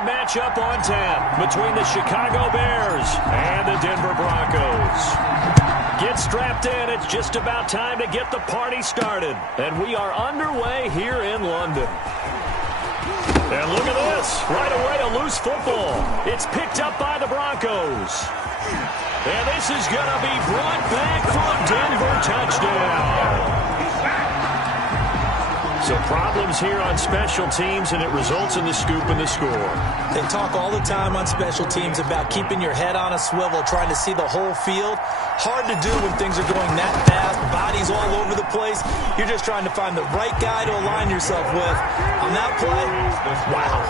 good matchup on tap between the Chicago Bears and the Denver Broncos. Get strapped in. It's just about time to get the party started. And we are underway here in London. And look at this. Right away, a loose football. It's picked up by the Broncos. And this is going to be brought back for a Denver touchdown. So problems here on special teams, and it results in the scoop and the score. They talk all the time on special teams about keeping your head on a swivel, trying to see the whole field. Hard to do when things are going that fast, bodies all over the place. You're just trying to find the right guy to align yourself with. On that play, wow.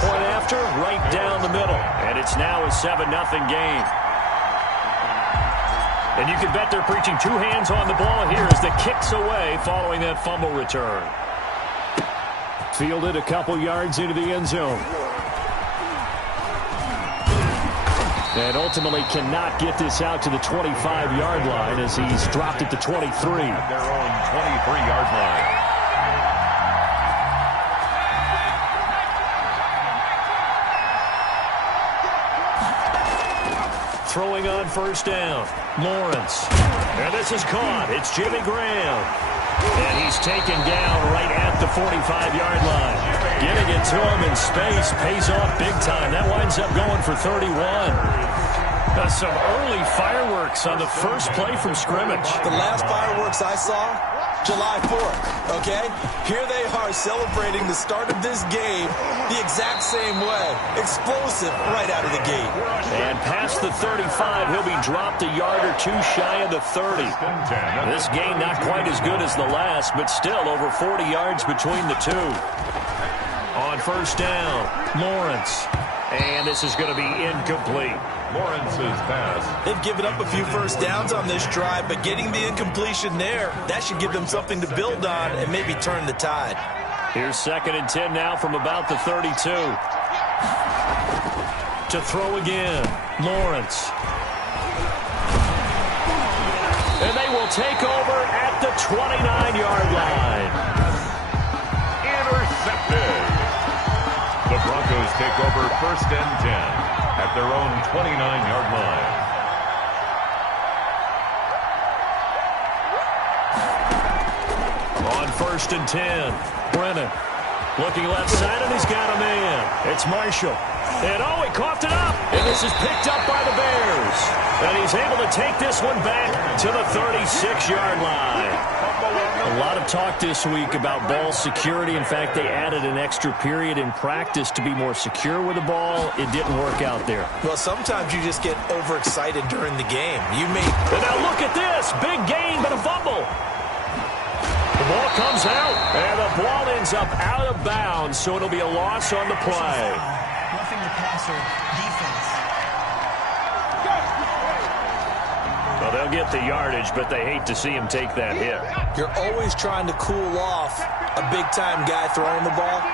Point after, right down the middle. And it's now a 7-0 game. And you can bet they're preaching two hands on the ball here as the kick's away following that fumble return. Fielded a couple yards into the end zone. And ultimately cannot get this out to the 25-yard line as he's dropped it to 23. At their own 23-yard line. Throwing on first down, Lawrence. And this is caught. It's Jimmy Graham. And he's taken down right at the 45-yard line. Getting it to him in space pays off big time. That winds up going for 31. Some early fireworks on the first play from scrimmage. The last fireworks I saw, July 4th, okay? Here they are celebrating the start of this game the exact same way. Explosive right out of the gate. And past the 35, he'll be dropped a yard or two shy of the 30. This game not quite as good as the last, but still over 40 yards between the two. On first down, Lawrence. And this is going to be incomplete. Lawrence's pass. They've given up a few first downs on this drive, but getting the incompletion there, that should give them something to build on and maybe turn the tide. Here's 2nd and 10 now from about the 32. To throw again, Lawrence. And they will take over at the 29-yard line. Intercepted. The Broncos take over 1st and 10 at their own 29-yard line. On 1st and 10, Brennan looking left side, and he's got a man. It's Marshall. And oh, he coughed it up. And this is picked up by the Bears. And he's able to take this one back to the 36-yard line. A lot of talk this week about ball security. In fact, they added an extra period in practice to be more secure with the ball. It didn't work out there. Well, sometimes you just get overexcited during the game. And now look at this. Big gain, but a fumble. The ball comes out, and the ball ends up out of bounds, so it'll be a loss on the play. Roughing the passer defense. Well, they'll get the yardage, but they hate to see him take that hit. You're always trying to cool off a big-time guy throwing the ball,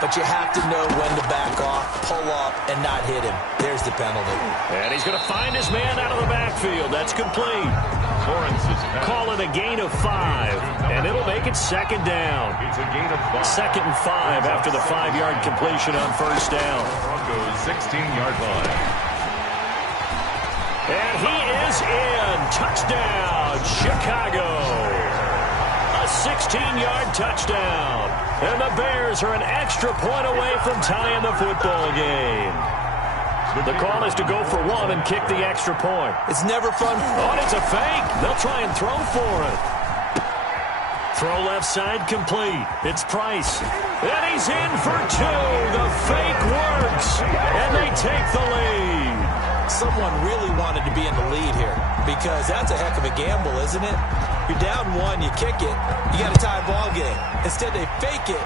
but you have to know when to back off, pull up, and not hit him. There's the penalty. And he's going to find his man out of the backfield. That's complete. Lawrence's pass. Call it a gain of 5, and it'll make it 2nd down. It's a gain of 5. 2nd and 5 after the 5-yard completion on first down. Broncos 16-yard line. And he is in. Touchdown, Chicago. A 16-yard touchdown. And the Bears are an extra point away from tying the football game. The call is to go for one and kick the extra point. It's never fun. Oh, it's a fake. They'll try and throw for it. Throw left side complete. It's Price. And he's in for 2. The fake works. And they take the lead. Someone really wanted to be in the lead here because that's a heck of a gamble, isn't it? You're down 1, you kick it, you got a tie ball game. Instead, they fake it.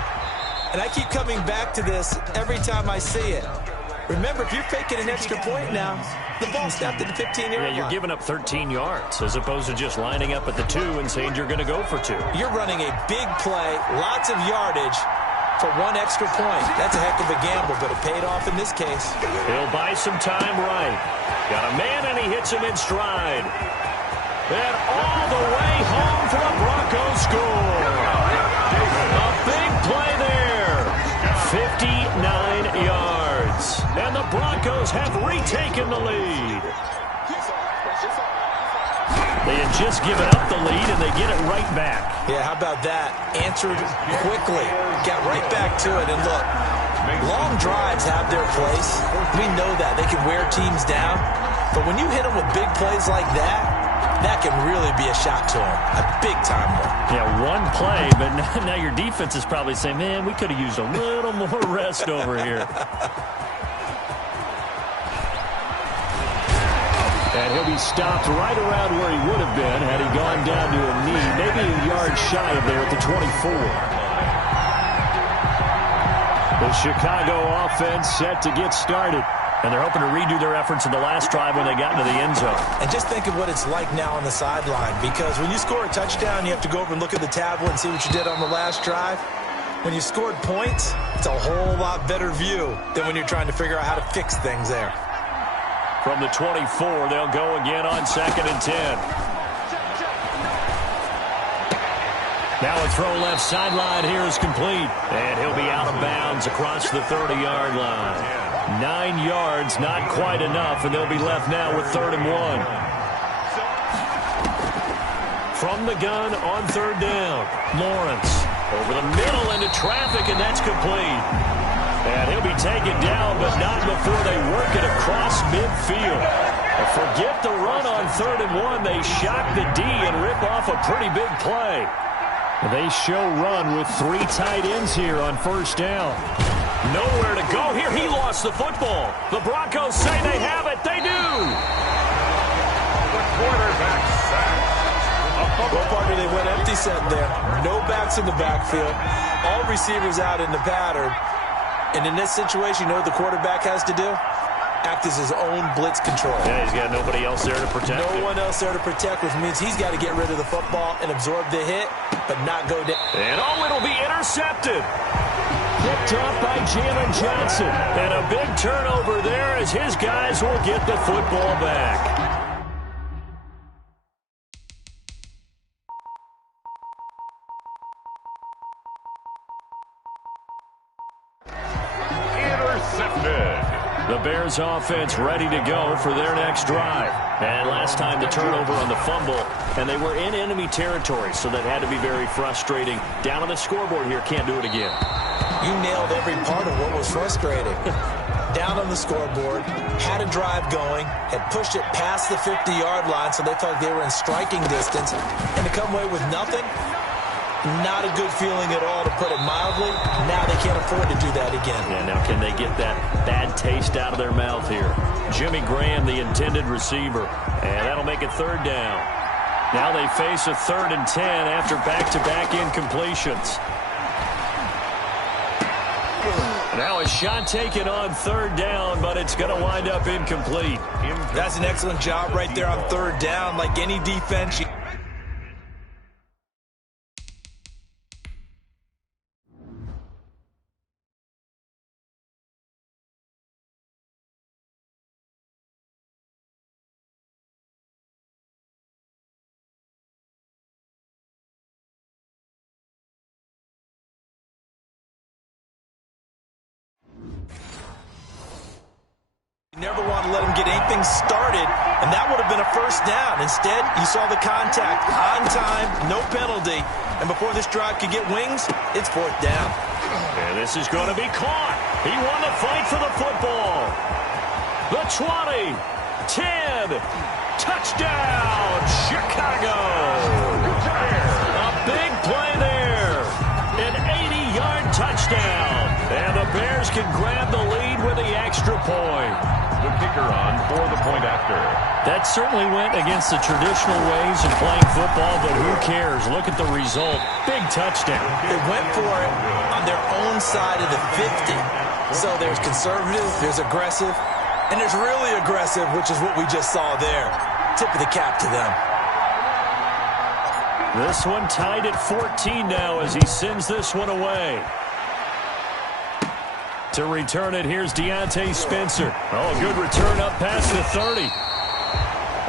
And I keep coming back to this every time I see it. Remember, if you're faking an extra point now, the ball snapped at the 15-yard line. Yeah, you're giving up 13 yards as opposed to just lining up at the 2 and saying you're going to go for 2. You're running a big play, lots of yardage for 1 extra point. That's a heck of a gamble, but it paid off in this case. He'll buy some time right. Got a man, and he hits him in stride. And all the way home for a Broncos score. A big play there. 59 yards. Broncos have retaken the lead. They had just given up the lead, and they get it right back. Yeah, how about that? Answered quickly. Got right back to it. And look, long drives have their place. We know that. They can wear teams down. But when you hit them with big plays like that, that can really be a shot to them. A big-time one. Yeah, one play, but now your defense is probably saying, man, we could have used a little more rest over here. And he'll be stopped right around where he would have been had he gone down to a knee, maybe a yard shy of there at the 24. The Chicago offense set to get started. And they're hoping to redo their efforts in the last drive when they got into the end zone. And just think of what it's like now on the sideline, because when you score a touchdown, you have to go over and look at the tablet and see what you did on the last drive. When you scored points, it's a whole lot better view than when you're trying to figure out how to fix things there. From the 24, they'll go again on 2nd and 10. Now a throw left sideline here is complete. And he'll be out of bounds across the 30-yard line. 9 yards, not quite enough, and they'll be left now with 3rd and 1. From the gun on 3rd down, Lawrence over the middle into traffic, and that's complete. And he'll be taken down, but not before they work it across midfield. Forget the run on 3rd and 1. They shock the D and rip off a pretty big play. They show run with 3 tight ends here on 1st down. Nowhere to go here. He lost the football. The Broncos say they have it. They do. The quarterback sack. Well, partner, they went empty set there. No backs in the backfield. All receivers out in the pattern. And in this situation, you know what the quarterback has to do? Act as his own blitz control. Yeah, he's got nobody else there to protect him. No one else there to protect, which means he's got to get rid of the football and absorb the hit, but not go down. And it'll be intercepted. Picked up by Jalen Johnson. And a big turnover there as his guys will get the football back. The Bears offense ready to go for their next drive. And last time the turnover on the fumble, and they were in enemy territory, so that had to be very frustrating. Down on the scoreboard here, can't do it again. You nailed every part of what was frustrating. Down on the scoreboard, had a drive going, had pushed it past the 50-yard line, so they felt like they were in striking distance, and to come away with nothing, not a good feeling at all, to put it mildly. Now they can't afford to do that again. Yeah, now can they get that bad taste out of their mouth here? Jimmy Graham, the intended receiver. And that'll make it 3rd down. Now they face a 3rd and 10 after back-to-back incompletions. Now a shot taken on 3rd down, but it's going to wind up incomplete. That's an excellent job right there on 3rd down. Like any defense, you never want to let them get anything started, and that would have been a 1st down. Instead, you saw the contact on time, no penalty, and before this drive could get wings, it's 4th down. And this is going to be caught. He won the fight for the football. The 20, 10, touchdown, Chicago. A big play there. An 80-yard touchdown. And the Bears can grab the lead with the extra point. The kicker on for the point after. That certainly went against the traditional ways of playing football, but who cares? Look at the result. Big touchdown. They went for it on their own side of the 50. So there's conservative, there's aggressive, and there's really aggressive, which is what we just saw there. Tip of the cap to them. This one tied at 14 now as he sends this one away. To return it, here's Deontay Spencer. Oh, good return up past the 30.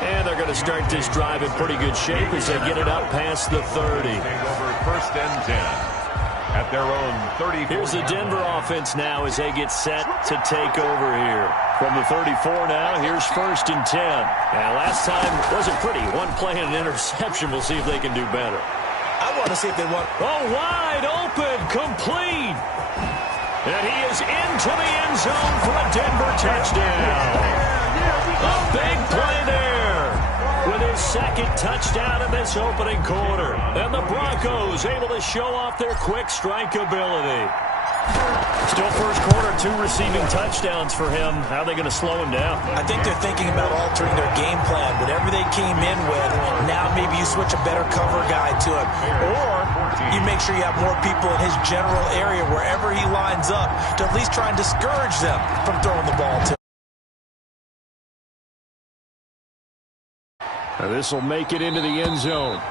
And they're going to start this drive in pretty good shape as they get it up past the 30. Over 1st and 10. at their own 34. Here's the Denver offense now as they get set to take over here. From the 34 now, here's 1st and 10. Now, last time wasn't pretty. One play and an interception. We'll see if they can do better. I want to see if they want... Oh, wide open, complete. And he is into the end zone for a Denver touchdown. A big play there with his 2nd touchdown in this opening quarter. And the Broncos able to show off their quick strike ability. Still first quarter, 2 receiving touchdowns for him. How are they going to slow him down? I think they're thinking about altering their game plan. Whatever they came in with, now maybe you switch a better cover guy to him. Or you make sure you have more people in his general area wherever he lines up to at least try and discourage them from throwing the ball to him. This will make it into the end zone.